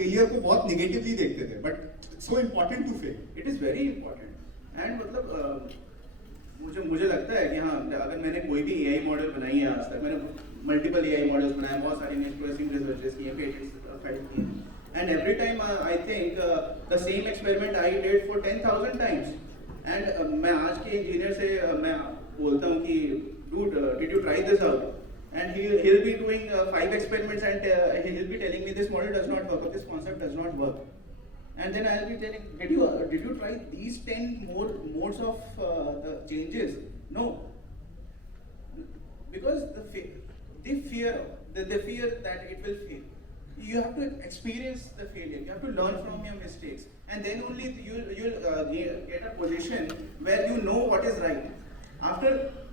Failure को बहुत negatively देखते थे, but so important to fail. It is very important and मतलब मुझे लगता है कि हाँ, अगर मैंने कोई भी एआई मॉडल बनाई है आज तक, मैंने मल्टीपल एआई मॉडल्स बनाए, बहुत सारे इंटरेस्टिंग रिसर्चेस किए, पेटेंट्स फाइल किए, and every time I think the same experiment I did for 10,000 times. And मैं आज के इंजीनियर से मैं बोलता हूँ कि dude did you try this out, and he'll be doing 5 experiments and he'll be telling me this model does not work or this concept does not work, and then I'll be telling, did you try these 10 more modes of the changes? No, because they fear that it will fail. You have to experience the failure, you have to learn from your mistakes, and then only you'll get a position where you know what is right. After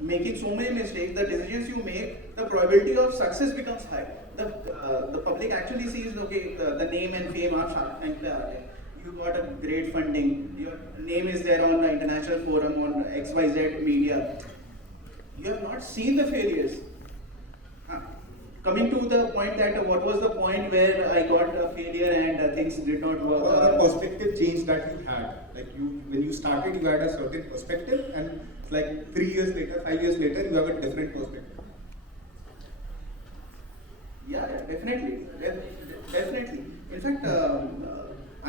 making so many mistakes, the decisions you make, the probability of success becomes high. The public actually sees, okay, the name and fame are sharp, and you got a great funding, your name is there on the international forum, on XYZ media. You have not seen the failures. Coming to the point that what was the point where I got a failure and things did not work. Or a perspective change that you had. Like when you started, you had a certain perspective, and like 3 years later, 5 years later, you have a different perspective. Yeah, definitely. Definitely. In fact,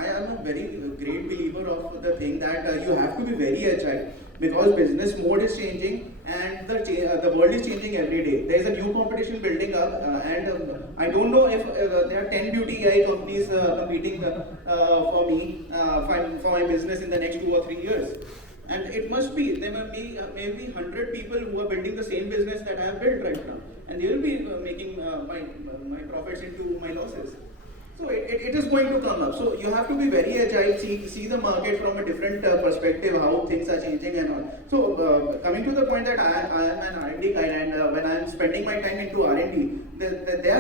I am a very great believer of the thing that you have to be very agile, because business mode is changing and the world is changing every day. There is a new competition building up, and I don't know if there are 10 beauty AI companies competing for me, for my business in the next 2 or 3 years. And it must be, there may be maybe 100 people who are building the same business that I have built right now, and they will be making my profits into my losses. So it is going to come up. So you have to be very agile, see the market from a different perspective, how things are changing and all. So coming to the point that I am an R&D guy, and when I am spending my time into R&D, there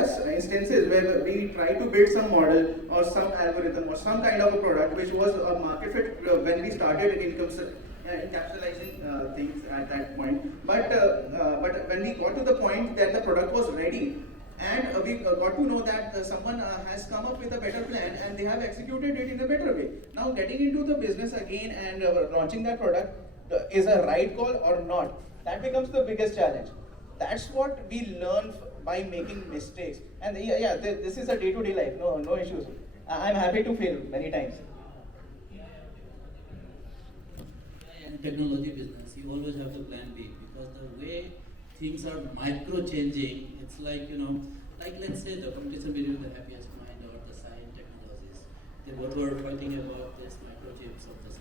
are instances where we try to build some model or some algorithm or some kind of a product which was a market fit when we started encapsulating things at that point. But when we got to the point that the product was ready, and we got to know that someone has come up with a better plan and they have executed it in a better way. Now getting into the business again and launching that product is a right call or not, that becomes the biggest challenge. That's what we learn by making mistakes. And this is a day-to-day life, no issues. I'm happy to fail many times. In technology business, you always have to plan B, because the way things are micro changing, it's like, like let's say the competition between the Happiest Mind or the Sign Technologies. They both were fighting about this microchips of the